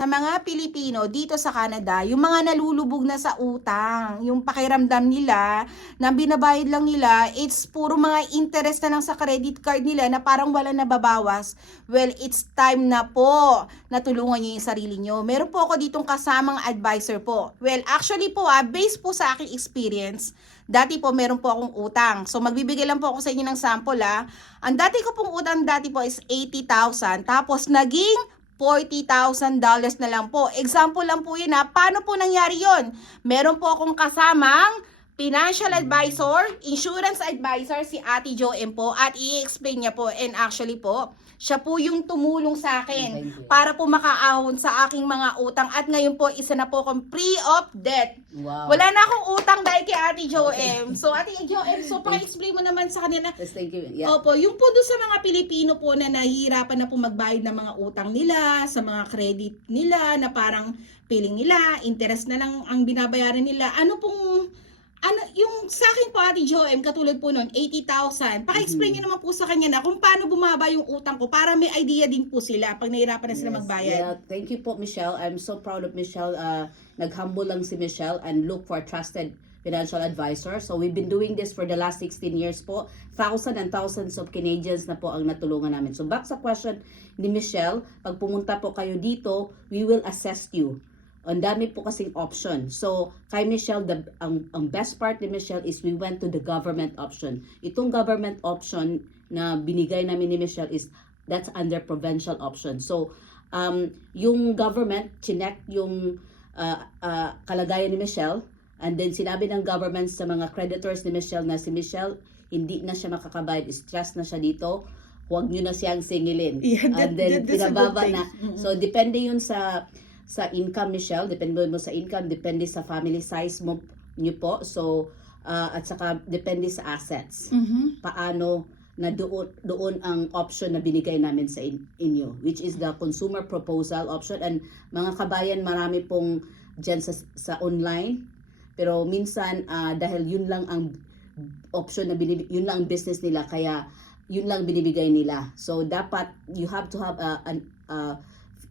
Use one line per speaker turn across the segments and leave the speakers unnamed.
sa mga Pilipino dito sa Canada, yung mga nalulubog na sa utang, yung pakiramdam nila na binabayad lang nila, it's puro mga interest na lang sa credit card nila na parang wala nababawas. Well, it's time na po na tulungan nyo yung sarili nyo. Meron po ako ditong kasamang advisor po. Well, actually po ah, based po sa aking experience, dati po meron po akong utang. So magbibigay lang po ako sa inyo ng sample ah. Ang dati ko pong utang dati po is 80,000. Tapos naging $40,000 na lang po. Example lang po yun ha. Paano po nangyari yon? Meron po akong kasamang financial advisor, insurance advisor, si Ate Jo M po at i-explain niya po and actually po, siya po yung tumulong sa akin para po makaahon sa aking mga utang at ngayon po isa na po akong free of debt. Wow. Wala na akong utang dahil kay Ate Jo M. So Ate Jo M, so paki-explain mo naman sa kanila Yes, thank you. Yeah. Opo, yung po doon sa mga Pilipino po na nahihirapan na po magbayad ng mga utang nila, sa mga credit nila na parang piling nila, interest na lang ang binabayaran nila. Ano pong ano yung sa akin po Ate Joem katulad po noon 80,000. Paki-explain niyo naman po sa kanya na kung paano bumaba yung utang ko para may idea din po sila pag nahirapan na sila Yes. magbayad. Yeah,
thank you po, Michelle. I'm so proud of Michelle. Uh, naghumble lang si Michelle and look for trusted financial advisor. So we've been doing this for the last 16 years po. Thousands and thousands of Canadians na po ang natulungan namin. So back sa question ni Michelle, pag pumunta po kayo dito, we will assess you. Ang dami po kasing option. So, kay Michelle, the, ang, ang best part ni Michelle is we went to the government option. Itong government option na binigay namin ni Michelle is that's under provincial option. So, um, yung government, chinek yung uh, uh, kalagayan ni Michelle, and then sinabi ng government sa mga creditors ni Michelle na si Michelle, hindi na siya makakabayad, stress na siya dito, huwag nyo na siyang singilin.
Yeah, that- and then, that- pinababa na.
So, depende yun sa sa income, Michelle. Depende mo sa income, depende sa family size mo nyo po. So, uh, at saka depende sa assets Mhm. paano na doon, doon ang option na binigay namin sa in, inyo, which is the consumer proposal option. And mga kabayan, marami pong dyan sa, sa online. Pero minsan, ah, dahil yun lang ang option na binib- yun lang ang business nila, kaya yun lang binibigay nila. So, dapat you have to have a, an, a,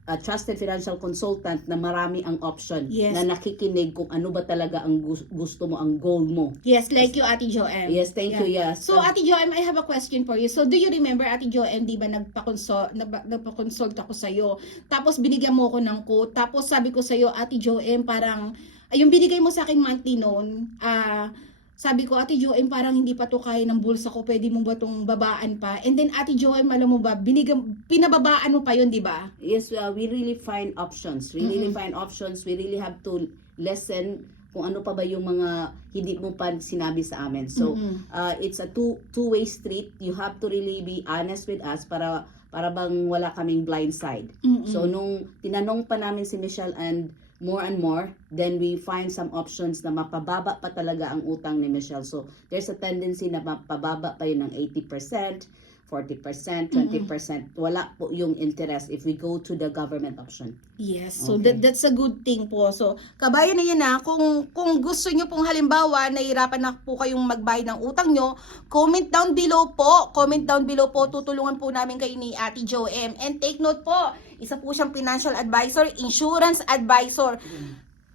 a trusted financial consultant na marami ang option Yes. na nakikinig kung ano ba talaga ang gus- gusto mo, ang goal mo.
Yes, like you Ate Joem.
Yes, thank you. Yes.
So, Ate Joem, I have a question for you. So, do you remember, Ate Joem, di ba nagpa-consult, nagpa- nagpa-consult ako sa'yo? Tapos, binigyan mo ako ng quote. Tapos, sabi ko sa'yo, Ate Joem, parang, ay, yung binigay mo sa akin monthly noon, ah, sabi ko, Ate Joem, parang hindi pa to kaya ng bulsa ko, pwede mo ba tong babaan pa? And then, Ate Joem, alam mo ba, binigyan, pinababaan mo pa yun, di ba?
Yes, uh, we really find options. We really Mm-hmm. find options. We really have to listen kung ano pa ba yung mga hindi mo pa sinabi sa amin. So, Mhm. uh, it's a two two-way street. You have to really be honest with us para para bang wala kaming blind side. Mm-mm. So, nung tinanong pa namin si Michelle and more and more, then we find some options na mapababa pa talaga ang utang ni Michelle. So, there's a tendency na mapababa pa yun ng 80%, 40%, 20%. Wala po yung interest if we go to the government option.
Yes, so Okay. that, that's a good thing po. So, kabayan na yan na, kung, kung gusto nyo pong halimbawa, nahirapan na po kayong magbayad ng utang nyo, comment down below po. Comment down below po, tutulungan po namin kayo ni Ate Jo M. And take note po, isa po siyang financial advisor, insurance advisor.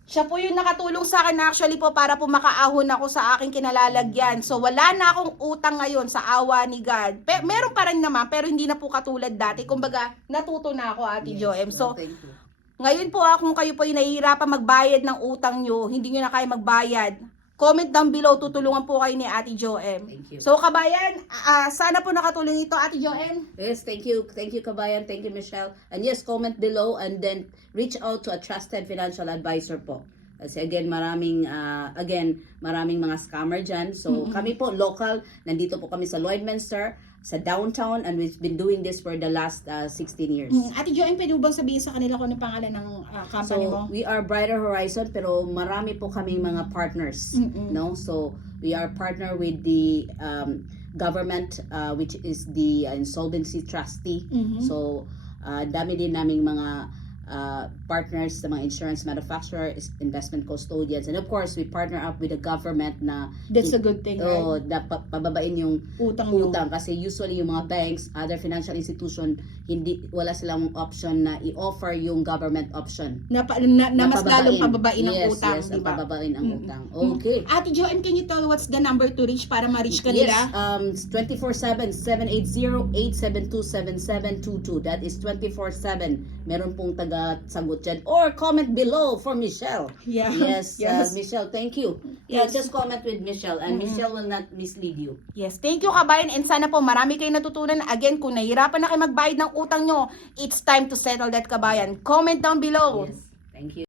Siya po yung nakatulong sa akin actually po para po makaahon ako sa aking kinalalagyan. So wala na akong utang ngayon sa awa ni God. Pe- meron pa rin naman pero hindi na po katulad dati. Kumbaga natuto na ako Ate Jo M. So thank you. ngayon po ah, kung kayo po ay nahihirapan magbayad ng utang nyo, hindi nyo na kaya magbayad, comment down below, tutulungan po kayo ni Ate Jo M. Thank you. So kabayan, ah, sana po nakatulong ito Ate Jo M.
Yes, thank you. Thank you, Kabayan. Thank you, Michelle. And yes, comment below and then reach out to a trusted financial advisor po. Kasi again, maraming, ah, again, maraming mga scammer dyan. So, kami po, local, nandito po kami sa Lloydminster, sa downtown, and we've been doing this for the last ah, 16 years. Mm,
Ate Jo M, pwede mo bang sabihin sa kanila kung ano pangalan ng ah, company mo? So,
we are Brighter Horizon, pero marami po kaming mga partners. Mm-mm. No? So, we are partner with the um, government, uh, which is the uh, insolvency trustee. Mhm. So, uh, dami din naming mga uh, partners sa mga insurance manufacturers, investment custodians, and of course, we partner up with the government na
That's a good thing, right? oh,
na pa- pababain yung Utang utang kasi usually yung mga banks, other financial institution, hindi wala silang option na i-offer yung government option.
Na, pa- na, na mas pababain. lalong pababain ang yes, utang, Yes, di
ba? pababain ang Mm. utang. Okay.
Ate Joanne, can you tell what's the number to reach para ma-reach ka Yes, nila?
um, 24-7, 780-872-7722. That is 24-7. Meron pong taga-sagot dyan. Or comment below for Michelle. Yeah. Yes, Yes. Uh, Michelle, thank you. Yes. Yeah, just comment with Michelle and Mm-mm. Michelle will not mislead you.
Yes, thank you kabayan and sana po marami kayong natutunan. Again, kung nahihirapan na kayo magbayad ng utang nyo, it's time to settle that kabayan. Comment down below.
Yes, thank you.